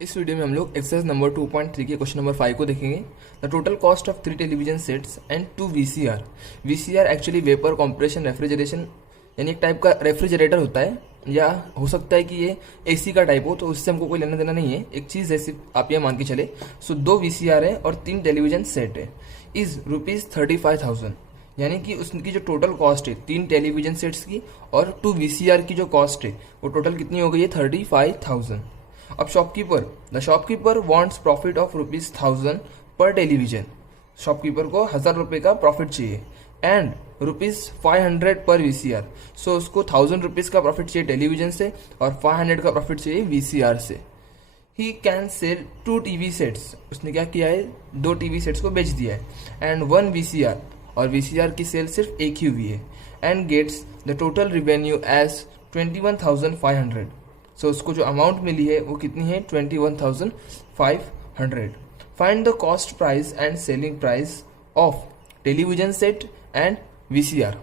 इस वीडियो में हम लोग एक्सरसाइज नंबर 2.3 के क्वेश्चन नंबर 5 को देखेंगे। The total cost of 3 television sets and 2 VCR. VCR actually vapour compression refrigeration यानी एक टाइप का रेफ्रिजरेटर होता है, या हो सकता है कि ये एसी का टाइप हो, तो उससे हमको कोई लेना देना नहीं है। एक चीज़ ऐसी आप ये मान के चले, सो 2 वीसीआर है और 3 टेलीविजन सेट है, इज ₹35,000। यानी कि उसकी जो टोटल कॉस्ट है 3 टेलीविजन सेट्स की और 2 वीसीआर की जो कॉस्ट है वो टोटल कितनी हो गई है 35,000। अब the shopkeeper wants profit of ₹1,000 पर टेलीविजन। शॉपकीपर को 1,000 रुपये का प्रॉफिट चाहिए एंड ₹500 पर वीसीआर। सो उसको 1,000 रुपीज़ का प्रॉफिट चाहिए टेलीविजन से और 500 का प्रॉफिट चाहिए वीसीआर से। He can sell 2 TV sets. उसने क्या किया है, 2 टीवी सेट्स को बेच दिया है एंड 1 वीसीआर, और वीसीआर की सेल सिर्फ एक ही हुई है, and gets the total revenue as 21,500। So उसको जो अमाउंट मिली है वो कितनी है 21,500। Find the cost price and selling price of television set and VCR.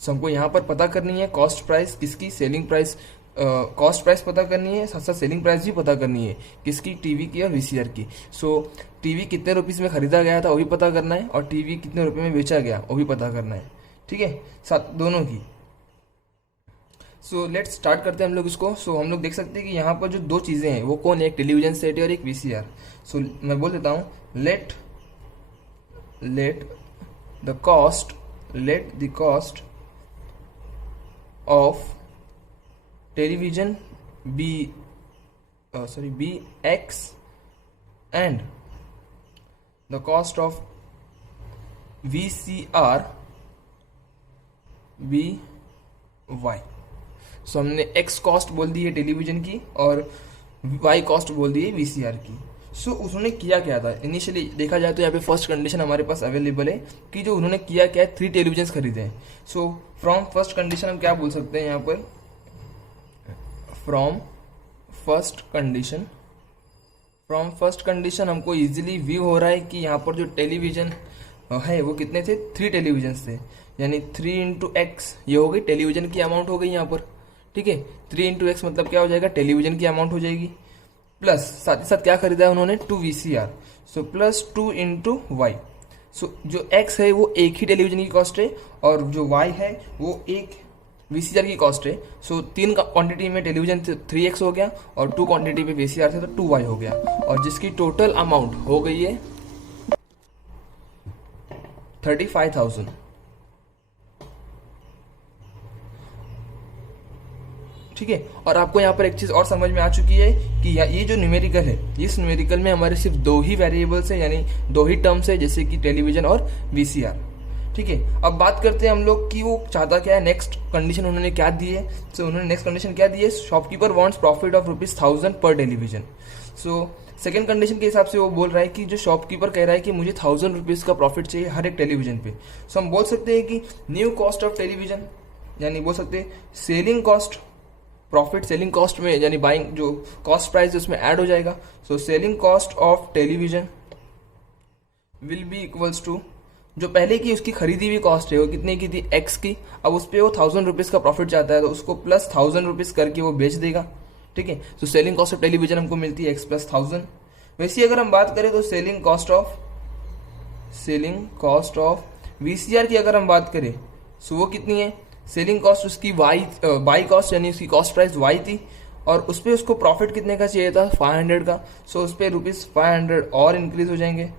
So हमको यहाँ पर पता करनी है कॉस्ट प्राइस किसकी, सेलिंग प्राइस, कॉस्ट प्राइस पता करनी है, साथ साथ सेलिंग प्राइस भी पता करनी है किसकी, टीवी की और वीसीआर की। सो टीवी कितने रुपीस में खरीदा गया था वो भी पता करना है और टीवी कितने रुपए में बेचा गया वो भी पता करना है, ठीक है, साथ दोनों की। सो लेट्स स्टार्ट करते हैं हम लोग इसको। सो हम लोग देख सकते हैं कि यहाँ पर जो 2 चीज़ें हैं वो कौन है, एक टेलीविजन सेट है और एक वीसीआर। सो मैं बोल देता हूँ, let the cost of television be x and the cost of VCR be y. So हमने एक्स कॉस्ट बोल दी है टेलीविजन की और वाई कॉस्ट बोल दी है वीसीआर की। सो उन्होंने किया क्या था, इनिशियली देखा जाए तो यहाँ पे फर्स्ट कंडीशन हमारे पास अवेलेबल है कि जो उन्होंने किया क्या है, 3 टेलीविजन खरीदे हैं। सो फ्रॉम फर्स्ट कंडीशन हम क्या बोल सकते हैं यहाँ पर, फ्रॉम फर्स्ट कंडीशन हमको इजीली व्यू हो रहा है कि यहाँ पर जो टेलीविजन है वो कितने थे, 3 टेलीविजन थे, यानी 3 × x ये हो गई टेलीविजन की अमाउंट हो गई यहाँ पर, ठीक है। 3 × x मतलब क्या हो जाएगा, टेलीविजन की अमाउंट हो जाएगी, प्लस साथ ही साथ क्या खरीदा है उन्होंने 2 वीसीआर, सो प्लस 2 × y। सो जो x है वो एक ही टेलीविजन की कॉस्ट है और जो y है वो एक वीसीआर की कॉस्ट है। सो 3 क्वांटिटी में टेलीविजन 3x हो गया और 2 क्वांटिटी पे वीसीआर थे तो 2y हो गया, और जिसकी टोटल अमाउंट हो गई है 35,000। ठीक है, और आपको यहाँ पर एक चीज और समझ में आ चुकी है कि ये जो न्यूमेरिकल है, इस न्यूमेरिकल में हमारे सिर्फ 2 ही वेरिएबल्स है, यानी 2 ही टर्म्स है, जैसे कि टेलीविजन और वीसीआर। ठीक है, अब बात करते हैं हम लोग कि वो चाहता क्या है, नेक्स्ट कंडीशन उन्होंने क्या दी है। सो उन्होंने नेक्स्ट कंडीशन क्या दी है, शॉपकीपर वांट्स प्रॉफिट ऑफ ₹1,000 पर टेलीविजन। सो सेकंड कंडीशन के हिसाब से वो बोल रहा है कि जो शॉपकीपर कह रहा है कि मुझे 1,000 रुपीज़ का प्रॉफिट चाहिए हर एक टेलीविजन पे। सो हम बोल सकते हैं कि न्यू कॉस्ट ऑफ टेलीविजन, यानी बोल सकते हैं selling cost, profit selling cost में, यानी बाइंग जो कॉस्ट प्राइस है उसमें ऐड हो जाएगा। So selling cost of television will be equals to, जो पहले की उसकी खरीदी हुई कॉस्ट है वो कितने की थी, x की, अब उस पर वो 1,000 रुपीज़ का प्रॉफिट चाहता है तो उसको प्लस 1,000 रुपीज़ करके वो बेच देगा, ठीक है। तो सेलिंग कॉस्ट ऑफ टेलीविजन हमको मिलती है x + 1,000। वैसे अगर हम बात करें तो सेलिंग कॉस्ट ऑफ वीसीआर की अगर हम बात करें सो वो कितनी है, सेलिंग कॉस्ट उसकी बाई कॉस्ट यानी उसकी कॉस्ट प्राइस y थी और उस पर उसको प्रॉफिट कितने का चाहिए था, 500 का। सो उस पर ₹500 और इंक्रीज हो जाएंगे।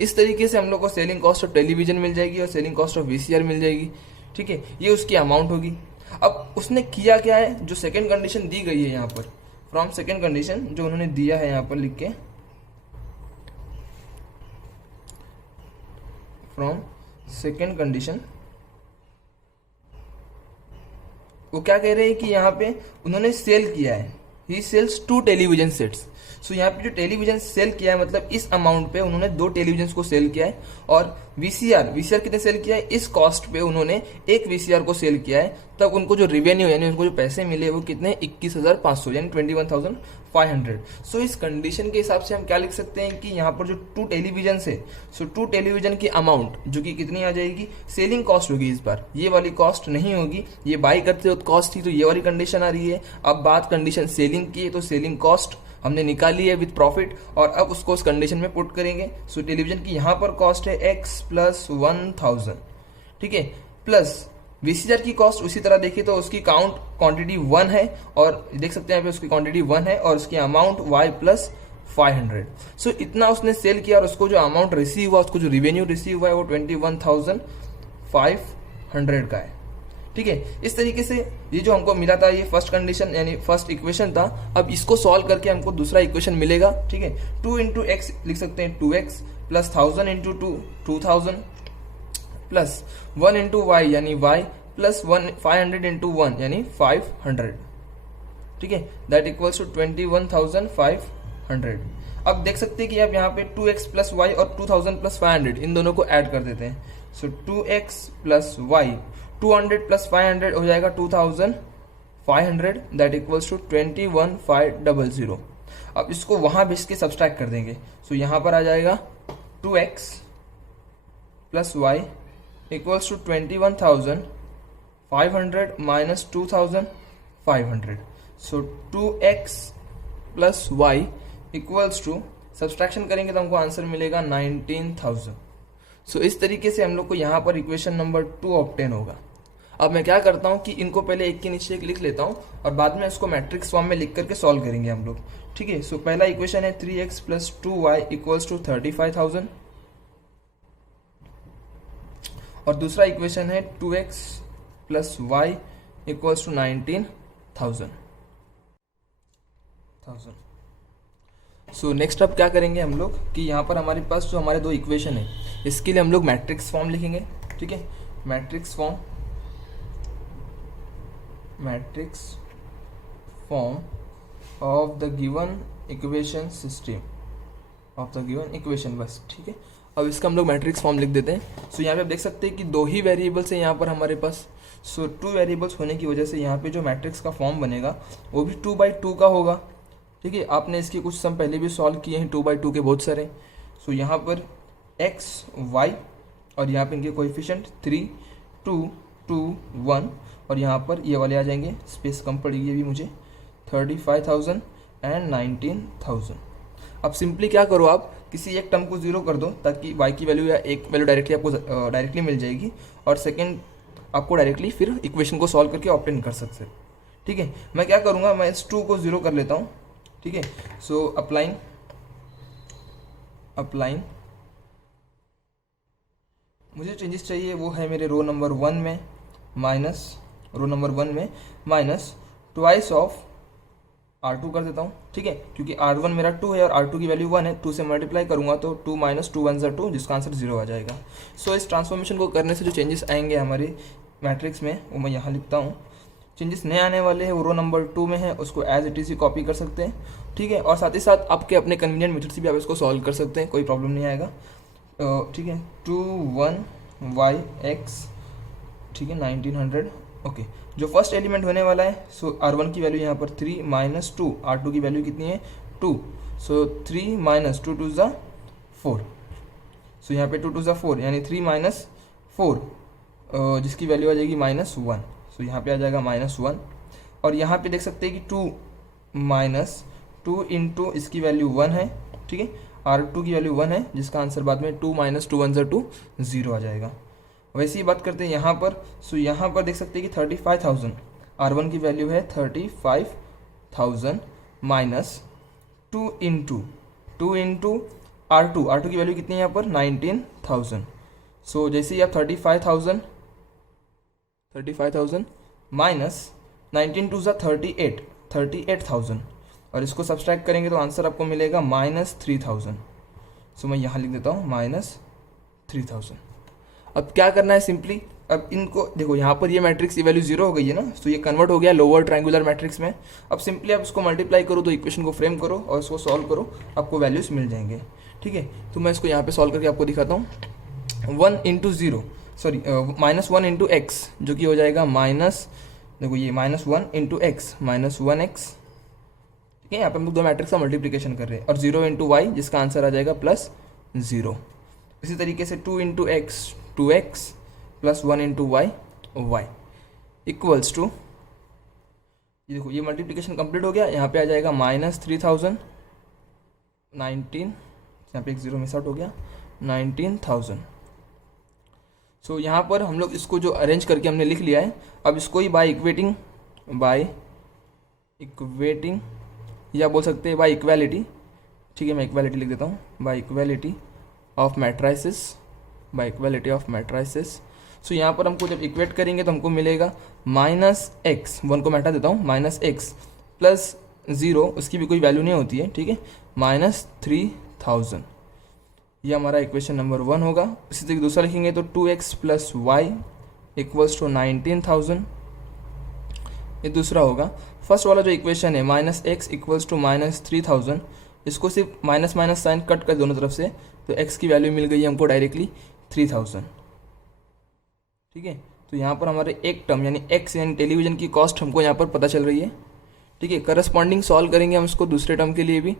इस तरीके से हम लोग को सेलिंग कॉस्ट ऑफ टेलीविजन मिल जाएगी और सेलिंग कॉस्ट ऑफ वीसीआर मिल जाएगी, ठीक है। ये उसकी अमाउंट होगी। अब उसने किया क्या है, जो सेकंड कंडीशन दी गई है यहाँ पर, फ्रॉम सेकंड कंडीशन जो उन्होंने दिया है यहाँ पर लिख के, फ्रॉम सेकंड कंडीशन वो क्या कह रहे हैं कि यहाँ पे उन्होंने सेल किया है, ही सेल्स 2 टेलीविजन सेट्स। सो यहाँ पे जो टेलीविजन सेल किया है मतलब इस अमाउंट पे उन्होंने 2 टेलीविजन को सेल किया है, और वीसीआर कितने सेल किया है, इस कॉस्ट पे उन्होंने एक वीसीआर को सेल किया है, तब उनको जो रिवेन्यू यानी उनको जो पैसे मिले वो कितने 21,500 यानी 21,500। सो इस कंडीशन के हिसाब से हम क्या लिख सकते हैं कि यहाँ पर जो 2 टेलीविजन है, सो 2 टेलीविजन की अमाउंट जो कि कितनी आ जाएगी, सेलिंग कॉस्ट होगी। इस बार ये वाली कॉस्ट नहीं होगी, ये बाई करते वक्त कॉस्ट थी तो ये वाली कंडीशन आ रही है। अब बात कंडीशन सेलिंग की है तो सेलिंग कॉस्ट हमने निकाली है विथ प्रॉफिट और अब उसको उस कंडीशन में पुट करेंगे। सो टेलीविजन की यहाँ पर कॉस्ट है x प्लस 1000, ठीक है, प्लस वीसीआर की कॉस्ट उसी तरह देखिए तो उसकी काउंट क्वांटिटी 1 है और देख सकते हैं यहाँ पे उसकी क्वांटिटी 1 है और उसकी अमाउंट y प्लस 500। सो इतना उसने सेल किया और उसको जो अमाउंट रिसीव हुआ, उसको जो रिवेन्यू रिसीव हुआ है वो 21,500 का है, ठीक है। इस तरीके से ये जो हमको मिला था ये फर्स्ट कंडीशन यानी फर्स्ट इक्वेशन था। अब इसको सॉल्व करके हमको दूसरा इक्वेशन मिलेगा, ठीक है। 2 इंटू एक्स लिख सकते हैं 2x plus 1000 into 2000 plus 1 into y यानी y प्लस 500 इंटू 1 यानी 500, ठीक है, दैट इक्वल्स टू 21,500। अब देख सकते हैं कि आप यहाँ पे 2x प्लस वाई और 2000 प्लस 500 इन दोनों को ऐड कर देते हैं। सो 2x प्लस वाई 200 प्लस 500 हो जाएगा 2500, दैट इक्वल्स टू 21,500। अब इसको वहां भेज के सब्सट्रैक्ट कर देंगे। सो यहां पर आ जाएगा 2x plus y equals to 21,500 minus 2,500। So 2x plus y equals to subtraction करेंगे तो हमको आंसर मिलेगा 19,000। सो इस तरीके से हम लोग को यहाँ पर इक्वेशन नंबर 2 ऑब्टेन होगा। अब मैं क्या करता हूँ कि इनको पहले एक के नीचे एक लिख लेता हूँ और बाद में इसको मैट्रिक्स फॉर्म में लिख करके सॉल्व करेंगे हम लोग, ठीक है। सो पहला इक्वेशन है 3x plus 2y equals to 35,000 और दूसरा इक्वेशन है 2x plus y equals to 19,000। So next अब क्या करेंगे हम लोग कि यहाँ पर हमारे पास जो हमारे दो इक्वेशन है इसके लिए हम लोग मैट्रिक्स फॉर्म लिखेंगे, ठीक है। Matrix form of the given equation system of the given equation, बस, ठीक है। अब इसका हम लोग मैट्रिक्स फॉर्म लिख देते हैं। सो यहाँ पे आप देख सकते हैं कि दो ही वेरिएबल्स है यहाँ पर हमारे पास। सो 2 वेरिएबल्स होने की वजह से यहाँ पे जो मैट्रिक्स का फॉर्म बनेगा वो भी 2/2 का होगा, ठीक है। आपने इसके कुछ सम पहले भी सॉल्व किए हैं 2/2 के बहुत सारे। सो यहाँ पर x y और यहाँ पे इनके कोएफिशिएंट 3 2 2 1 और यहाँ पर ये वाले आ जाएंगे, स्पेस कम पड़ेगी अभी मुझे, 35,000 एंड 19,000। अब सिंपली क्या करो, आप किसी एक टर्म को 0 कर दो ताकि y की वैल्यू या एक वैल्यू डायरेक्टली आपको डायरेक्टली मिल जाएगी और सेकेंड आपको डायरेक्टली फिर इक्वेशन को सॉल्व करके ऑब्टेन कर सकते, ठीक है। मैं क्या करूँगा, मैं इस 2 को 0 कर लेता हूँ, ठीक है। सो अप्लाइंग मुझे चेंजेस चाहिए वो है मेरे रो नंबर 1 में माइनस ट्वाइस ऑफ R2 कर देता हूँ, ठीक है, क्योंकि R1 मेरा 2 है और R2 की वैल्यू 1 है। 2 से मल्टीप्लाई करूँगा तो 2 माइनस 2 1 2 जिसका आंसर 0 आ जाएगा। सो इस ट्रांसफॉर्मेशन को करने से जो चेंजेस आएंगे हमारे मैट्रिक्स में वो मैं यहाँ लिखता हूँ। चेंजेस नए आने वाले हैं वो रो नंबर 2 में है, उसको एज इट इज ही कॉपी कर सकते हैं, ठीक है। और साथ ही साथ आपके अपने कन्वीनियंट मेथड से भी आप इसको सॉल्व कर सकते हैं, कोई प्रॉब्लम नहीं आएगा, ठीक है। 21yx, ठीक है, 1900, ओके। जो फर्स्ट एलिमेंट होने वाला है सो R1 की वैल्यू यहाँ पर 3 माइनस 2, R2 की वैल्यू कितनी है 2, सो 3 माइनस 2 2 ज़ा 4, सो यहाँ पे 2 2 ज़ा 4 यानी 3 माइनस 4 जिसकी वैल्यू आ जाएगी -1। सो यहाँ पे आ जाएगा -1 और यहाँ पे देख सकते हैं कि 2 माइनस 2 इंटू इसकी वैल्यू 1 है, ठीक है। R2 की वैल्यू 1 है जिसका आंसर बाद में 2 माइनस 2 1 2 0 आ जाएगा। वैसे ही बात करते हैं यहाँ पर। सो यहाँ पर देख सकते हैं कि 35,000 R1 की वैल्यू है 35,000 माइनस 2 इंटू R2 की वैल्यू कितनी है यहाँ पर 19,000। सो जैसे ही आप 35,000 माइनस 19 2 ज़ा 38,000 और इसको सब्सट्रैक्ट करेंगे तो आंसर आपको मिलेगा -3,000। सो मैं यहाँ लिख देता हूँ -3,000। अब क्या करना है, सिंपली अब इनको देखो, यहाँ पर ये मैट्रिक्स की वैल्यू 0 हो गई है ना, तो ये कन्वर्ट हो गया लोअर ट्रायंगुलर मैट्रिक्स में। अब सिंपली आप इसको मल्टीप्लाई करो तो इक्वेशन को फ्रेम करो और इसको सॉल्व करो, आपको वैल्यूज मिल जाएंगे, ठीक है। तो मैं इसको यहाँ पे सॉल्व करके आपको दिखाता हूँ। 1 इंटू -1 इंटू एक्स जो कि हो जाएगा देखो ये -1 इंटू एक्स -1x, ठीक है। यहाँ पे हम लोग दो मैट्रिक्स का मल्टीप्लिकेशन कर रहे हैं और 0 इंटू वाई जिसका आंसर आ जाएगा +0। इसी तरीके से 2 into x 2x plus 1 into y equals to, ये देखो ये मल्टीप्लिकेशन कंप्लीट हो गया। यहाँ पे आ जाएगा -3,000 19, यहाँ पे एक ज़ीरो मिस आउट हो गया, 19,000। सो यहाँ पर हम लोग इसको जो अरेंज करके हमने लिख लिया है, अब इसको ही बाय इक्वेटिंग या बोल सकते हैं बाय इक्वालिटी, ठीक है मैं इक्वालिटी लिख देता हूँ, बाय इक्वालिटी ऑफ मैट्राइसिस। सो यहाँ पर हमको जब इक्वेट करेंगे तो हमको मिलेगा -x, 1 को मैं हटा देता हूँ, -x प्लस 0, उसकी भी कोई वैल्यू नहीं होती है, ठीक है, -3,000। ये हमारा इक्वेशन नंबर 1 होगा। इसी तरीके दूसरा लिखेंगे तो 2x plus y equals to 19,000, ये दूसरा होगा। फर्स्ट वाला जो इक्वेशन है -x इक्वल्स टू -3,000, इसको सिर्फ माइनस माइनस साइन कट कर दोनों तरफ से, तो x की वैल्यू मिल गई है हमको डायरेक्टली 3,000, ठीक है। तो यहाँ पर हमारे एक टर्म यानी x यानी टेलीविज़न की कॉस्ट हमको यहाँ पर पता चल रही है, ठीक है। करस्पॉन्डिंग सॉल्व करेंगे हम इसको दूसरे टर्म के लिए भी।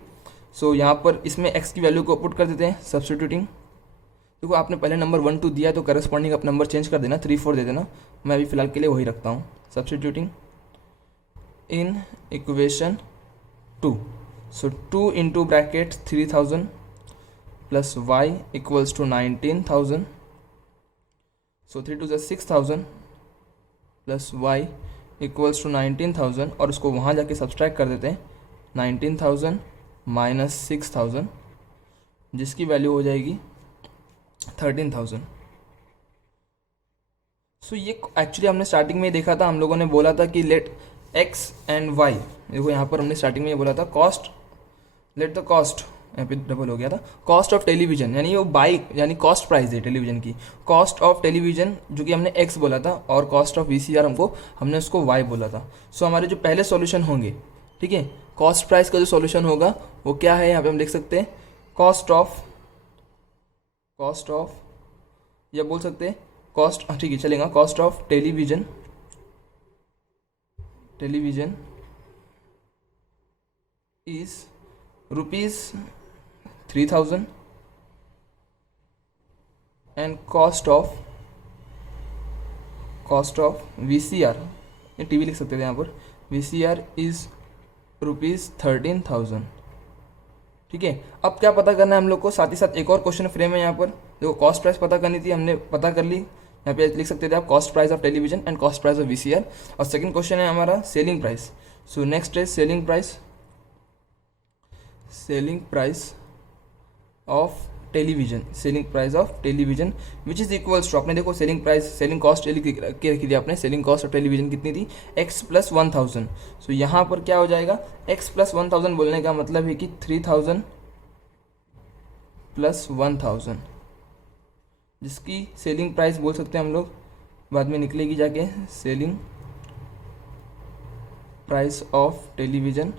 सो यहाँ पर इसमें x की वैल्यू को पुट कर देते हैं सब्स्टिट्यूटिंग। देखो आपने पहले नंबर 1 2 दिया है तो करस्पॉन्डिंग आप नंबर चेंज कर देना, 3 4 दे देना, मैं अभी फिलहाल के लिए वही रखता हूँ। Substituting in equation 2, so 2 into bracket 3,000 plus y equals to 19,000, so 3 2 6,000 plus y equals to 19,000, और उसको वहाँ जाके सब्सट्रैक्ट कर देते हैं 19,000 माइनस 6,000, जिसकी वैल्यू हो जाएगी 13,000। सो ये एक्चुअली हमने स्टार्टिंग में ही देखा था, हम लोगों ने बोला था कि लेट x एंड y, देखो यहाँ पर हमने स्टार्टिंग में ये बोला था कॉस्ट, लेट द कॉस्ट, यहाँ पे डबल हो गया था, कॉस्ट ऑफ टेलीविजन, यानी वो बाई यानी कॉस्ट प्राइस है टेलीविजन की, कॉस्ट ऑफ टेलीविजन जो कि हमने x बोला था, और कॉस्ट ऑफ VCR हमने उसको y बोला था। सो हमारे जो पहले सॉल्यूशन होंगे, ठीक है, कॉस्ट प्राइस का जो सॉल्यूशन होगा वो क्या है, यहाँ पे हम लिख सकते हैं कॉस्ट ऑफ या बोल सकते हैं कॉस्ट, ठीक है चलेगा, cost of television is ₹3,000 and cost of VCR, ये टीवी लिख सकते थे यहाँ पर, VCR इज ₹13,000, ठीक है। अब क्या पता करना है हम लोग को, साथ ही साथ एक और क्वेश्चन फ्रेम है यहाँ पर, देखो कॉस्ट प्राइस पता करनी थी, हमने पता कर ली, यहाँ पे लिख सकते थे आप cost price of television and cost price of VCR। और सेकंड क्वेश्चन है हमारा सेलिंग प्राइस। सो नेक्स्ट है selling price of television which is equals to, आपने देखो सेलिंग कॉस्ट लिख के रखी थी आपने, सेलिंग कॉस्ट ऑफ टेलीविजन कितनी थी, x प्लस 1,000। सो यहाँ पर क्या हो जाएगा, x प्लस 1,000 बोलने का मतलब है कि 3,000 प्लस 1,000, जिसकी सेलिंग प्राइस बोल सकते हैं हम लोग, बाद में निकलेगी जाके सेलिंग प्राइस ऑफ टेलीविजन,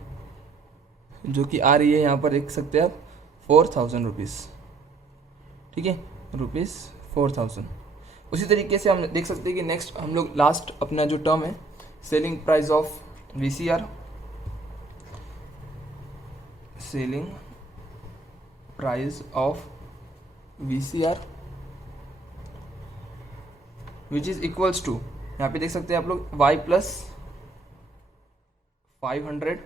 जो कि आ रही है यहाँ पर देख सकते हैं आप 4,000 रुपीज़, ठीक है, ₹4,000। उसी तरीके से हम देख सकते हैं कि नेक्स्ट हम लोग लास्ट अपना जो टर्म है selling price of VCR, which is equals to, यहाँ पे देख सकते हैं आप लोग y प्लस 500।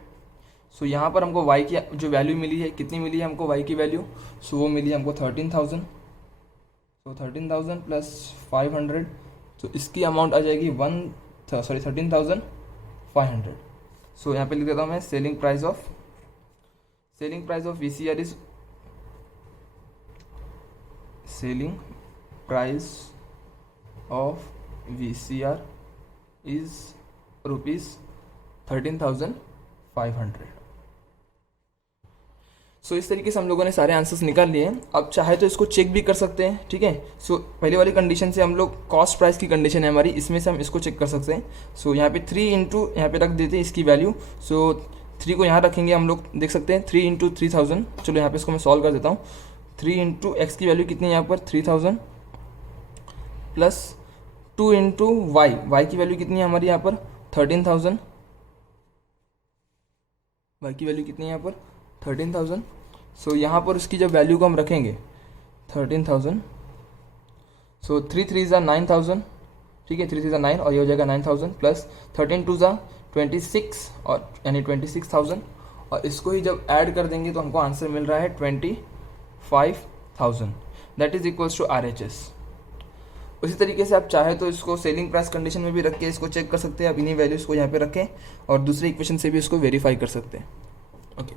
सो यहाँ पर हमको y की जो वैल्यू मिली है, कितनी मिली है हमको y की वैल्यू, सो वो मिली है हमको 13,000। सो 13,000 प्लस 500, तो इसकी अमाउंट आ जाएगी 13,500। सो यहाँ पे लिख देता हूँ मैं selling price of VCR is ₹13,500। सो इस तरीके से हम लोगों ने सारे आंसर्स निकाल लिए हैं। अब चाहे तो इसको चेक भी कर सकते हैं, ठीक है। सो पहले वाली कंडीशन से हम लोग कॉस्ट प्राइस की कंडीशन है हमारी, इसमें से हम इसको चेक कर सकते हैं। सो यहाँ पे 3 इंटू यहाँ पे रख देते हैं इसकी वैल्यू। सो 3 को यहाँ रखेंगे हम लोग, देख सकते हैं 3 इंटू 3,000। चलो यहाँ पे इसको मैं सॉल्व कर देता हूँ। 3 इंटू एक्स की वैल्यू कितनी है यहाँ पर 3,000 प्लस 2 इंटू वाई की वैल्यू कितनी है हमारी यहाँ पर 13,000। वाई की वैल्यू कितनी है यहाँ पर 13,000। सो यहाँ पर उसकी जब वैल्यू को हम रखेंगे 13,000, सो 3 3 ज़ा 9,000, ठीक है, 3 3 ज़ा 9 और ये हो जाएगा 9,000 प्लस 13 2 ज़ा 26 और यानी 26,000 और इसको ही जब ऐड कर देंगे तो हमको आंसर मिल रहा है 25,000, that is equals to RHS। उसी तरीके से आप चाहे तो इसको सेलिंग प्राइस कंडीशन में भी रख के इसको चेक कर सकते हैं। आप इन्हीं वैल्यूज़ को यहाँ पे रखें और दूसरे इक्वेशन से भी इसको वेरीफाई कर सकते हैं। ओके।